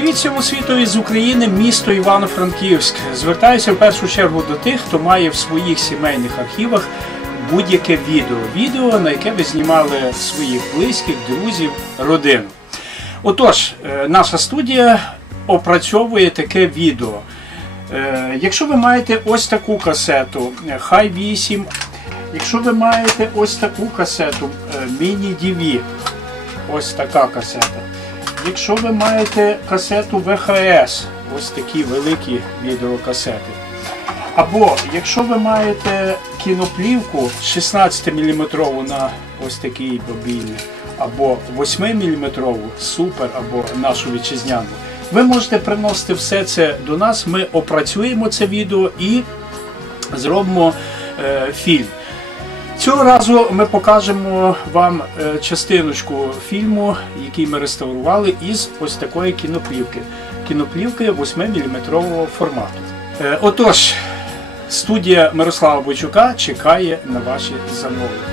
Привіт всьому світові з України, місто Івано-Франківськ. Звертаюся в першу чергу до тих, хто має в своїх сімейних архівах будь-яке відео. Відео, на яке ви знімали своїх близьких, друзів, родин. Отож, е, наша студія опрацьовує таке відео. Е, якщо ви маєте ось таку касету, е, Хай 8, якщо ви маєте ось таку касету, міні-діві, ось така касета. Якщо ви маєте касету ВХС, ось такі великі відеокасети, або якщо ви маєте кіноплівку 16 мм на ось такий бобільний, або 8 мм супер, або нашу вітчизняну, ви можете приносити все це до нас, ми опрацюємо це відео і зробимо е, фільм. Цього разу ми покажемо вам е, частиночку фільму, який ми реставрували із ось такої кіноплівки. Кіноплівки 8-мм формату. Е, отож, студія Мирослава Бойчука чекає на ваші замовлення.